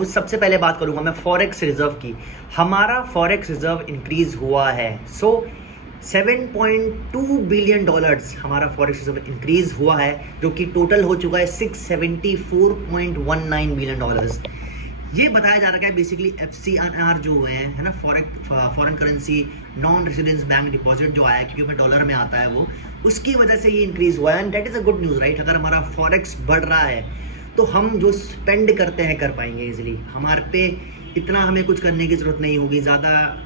News. सबसे पहले बात करूंगा मैं फॉरेक्स रिजर्व की। हमारा फॉरेक्स रिजर्व इंक्रीज हुआ है। 7.2 बिलियन डॉलर्स हमारा फॉरेक्स रिजर्व इंक्रीज हुआ है, जो कि टोटल हो चुका है 674.19 बिलियन डॉलर्स। ये बताया जा रहा है बेसिकली FCNR जो है ना, foreign currency non residence bank deposit जो आया, क्योंकि डॉलर में आता है वो, उसकी वजह से ये इंक्रीज हुआ है। And that is a good news, right. अगर हमारा फॉरेक्स बढ़ रहा है तो हम जो स्पेंड करते हैं कर पाएंगे इजीली। हमारे पे इतना हमें कुछ करने की ज़रूरत नहीं होगी, ज़्यादा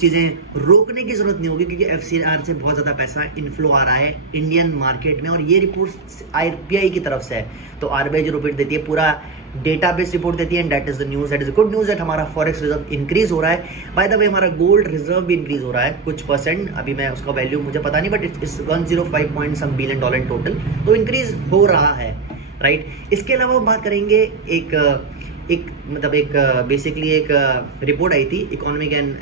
चीज़ें रोकने की ज़रूरत नहीं होगी, क्योंकि FCNR से बहुत ज़्यादा पैसा इनफ्लो आ रहा है इंडियन मार्केट में। और ये रिपोर्ट RBI की तरफ से है, तो RBI जो रिपोर्ट देती है पूरा डेटाबेस रिपोर्ट देती है। And that is the news, that is good news that हमारा फॉरेक्स रिजर्व इंक्रीज हो रहा है। बाय द वे हमारा गोल्ड रिजर्व भी इंक्रीज हो रहा है कुछ परसेंट, अभी मैं उसका वैल्यू मुझे पता नहीं, but it's 105 point some billion dollar in total, तो इंक्रीज हो रहा है, राइट। इसके अलावा हम बात करेंगे एक बेसिकली एक रिपोर्ट आई थी economic and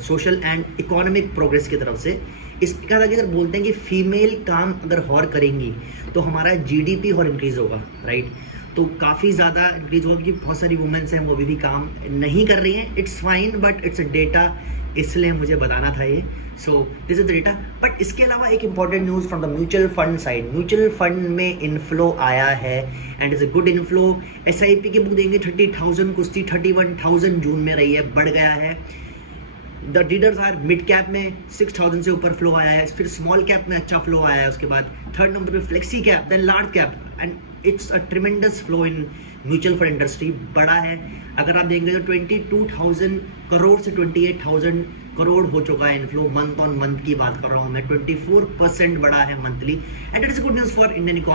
social and economic progress की तरफ से। इसका अगर बोलते हैं कि फीमेल काम अगर और करेंगी तो हमारा GDP और इंक्रीज होगा, राइट। तो काफ़ी ज़्यादा इंक्रीज होगा, क्योंकि बहुत सारी वुमेन्स हैं वो अभी भी काम नहीं कर रही हैं। It's fine, but it's a data, इसलिए मुझे बताना था ये। So this is the data. But इसके अलावा एक important news from the mutual fund side. Mutual fund में इनफ्लो आया है and is a good inflow. SIP की बुक देंगे 30,000, कुछ थी 31,000 जून में रही है, बढ़ गया है। The leaders are mid cap में 6,000 से ऊपर फ्लो आया है, फिर स्मॉल कैप में अच्छा फ्लो आया है, उसके बाद थर्ड नंबर पे flexi cap, then large cap, and it's a tremendous flow in mutual fund industry. बड़ा है, अगर आप देखेंगे तो 22,000 करोड़ से 28,000 करोड़ हो चुका है इनफ्लो। मंथ ऑन मंथ की बात कर रहा हूँ मैं, 24% बड़ा है monthly, and it is good news for Indian economy.